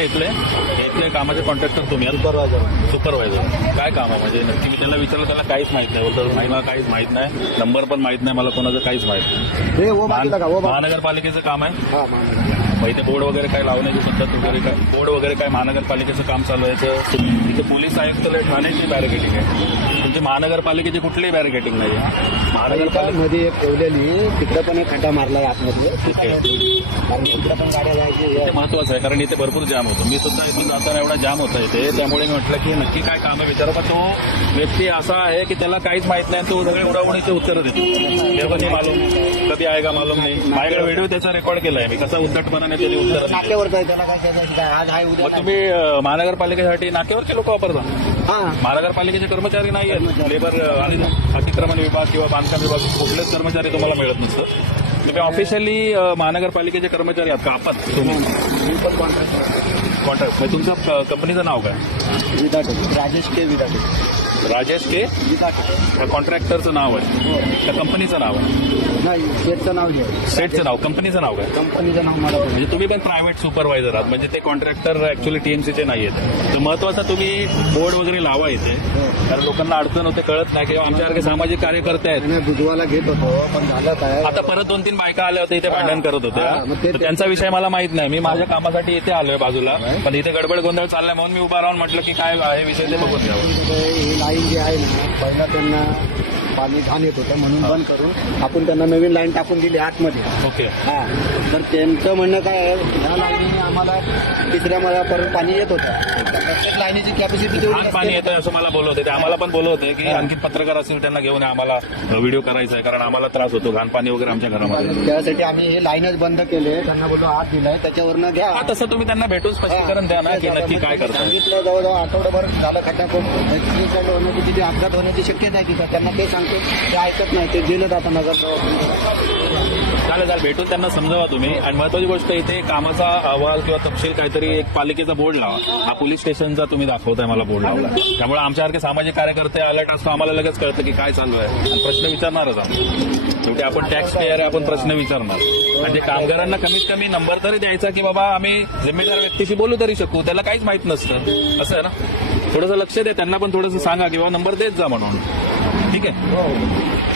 इथले इथले कामाचे कॉन्ट्रॅक्टर तुम्ही सुपरवायझर काय काम आहे म्हणजे नक्की मी त्याला विचारलं त्याला काहीच माहित नाही बोलतो मला काहीच माहित नाही नंबर पण माहित नाही मला कोणाचं काहीच माहित नाही महानगरपालिकेचं काम आहे मग इथे बोर्ड वगैरे काय लावण्याची पद्धत वगैरे काय बोर्ड वगैरे काय महानगरपालिकेचं काम चालू आहे इथे पोलीस आयुक्त ठाण्याची बॅरिकेटिंग आहे तुमची महानगरपालिकेची कुठलीही बॅरिकेटिंग नाही मध्ये एक ठेवलेली तिकडे पण एक खड्डा मारलाय आतमध्ये तिकडे पण गाड्या जायची ते महत्वाचं आहे कारण इथे भरपूर जाम होतो मी सुद्धा इथून जाताना एवढा जाम होता इथे त्यामुळे मी म्हटलं की नक्की काय काम आहे विचारा पण तो व्यक्ती असा आहे की त्याला काहीच माहित नाही तो सगळे उडावणीचे उत्तर देतो हे पण मालूम कधी आहे का मालूम नाही माझ्याकडे व्हिडिओ त्याचा रेकॉर्ड केलाय मी कसा उद्धटपणाने त्याने उत्तर नाक्यावर त्याला काय आज आहे उद्या मग तुम्ही महानगरपालिकेसाठी नाक्यावरचे लोक वापरता महानगरपालिकेचे कर्मचारी नाही आहेत लेबर आणि अतिक्रमण विभाग किंवा बांधकाम विभाग कुठलेच कर्मचारी तुम्हाला मिळत नसतं तुम्ही ऑफिशियली महानगरपालिकेचे कर्मचारी आहात का आपण तुम्ही पण कॉन्ट्रॅक्ट कॉन्ट्रॅक्ट तुमचं कंपनीचं नाव काय विदाटे राजेश के विदाटे राजेश के विदाटे कॉन्ट्रॅक्टरचं नाव आहे त्या कंपनीचं नाव आहे नाही सेटचं नाव घे सेटचं नाव कंपनीचं नाव काय कंपनीचं नाव मला म्हणजे तुम्ही पण प्रायव्हेट सुपरवायझर आहात म्हणजे ते कॉन्ट्रॅक्टर ऍक्च्युली टीएमसीचे नाही आहेत तर महत्वाचं तुम्ही बोर्ड वगैरे लावा इथे कारण लोकांना अडचण होते कळत नाही किंवा आमच्यासारखे सामाजिक कार्यकर्ते आहेत आणि बुधवाला घेत होतो पण झालं काय आता परत 2-3 बायका आल्या होत्या इथे भांडण करत मग होत्या ते- तर त्यांचा विषय मला माहित नाही मी माझ्या कामासाठी इथे आलोय बाजूला पण इथे गडबड गोंधळ चाललाय म्हणून मी उभा राहून म्हटलं की काय आहे विषय ते बघून घ्यावं ही लाईन जी आहे ना पहिला त्यांना पाणी घाण येत होतं म्हणून बंद करून आपण त्यांना नवीन लाईन टाकून दिली आतमध्ये ओके हा तर त्यांचं म्हणणं काय आहे ह्या लाईनीने आम्हाला तिसऱ्या मळ्यापर्यंत पाणी येत होतं तर प्रत्येक लाईनीची कॅपॅसिटी छान पाणी येतंय असं मला बोलत होते ते आम्हाला पण बोलत होते की आणखी पत्रकार असतील त्यांना घेऊन या, आम्हाला व्हिडिओ करायचा आहे कारण आम्हाला त्रास होतो घाण पाणी वगैरे आमच्या घरामध्ये त्यासाठी आम्ही हे लाईनच बंद केले त्यांना बोललो आत दिलाय त्याच्यावरनं घ्या हा, तसं तुम्ही त्यांना भेटून स्पष्टीकरण द्या ना की नक्की काय करता सांगितलं जवळजवळ आठवडाभर झालं खड्डा ऍक्सिडेंट होण्याची तिथे अपघात होण्याची शक्यता आहे तिथं त्यांना ते सांगतो ते ऐकत नाही ते गेलं आता नगर चालेल भेटून त्यांना समजावा तुम्ही आणि महत्वाची गोष्ट इथे कामाचा अहवाल किंवा तपशील काहीतरी एक पालिकेचा बोर्ड लावा हा पोलीस स्टेशनचा तुम्ही दाखवताय मला बोर्ड लावला त्यामुळे आमच्यासारखे सामाजिक कार्यकर्ते अलर्ट असतो आम्हाला लगेच कळतं की काय चालू आहे आणि प्रश्न विचारणारच आम्ही शेवटी आपण टॅक्स पेयर आहे आपण प्रश्न विचारणार म्हणजे कामगारांना कमीत कमी नंबर तरी द्यायचा की बाबा आम्ही जिम्मेदार व्यक्तीशी बोलू तरी शकू त्याला काहीच माहित नसतं असं आहे ना थोडंसं लक्ष द्या त्यांना पण थोडंसं सांगा किंवा नंबर देत जा म्हणून ठीक आहे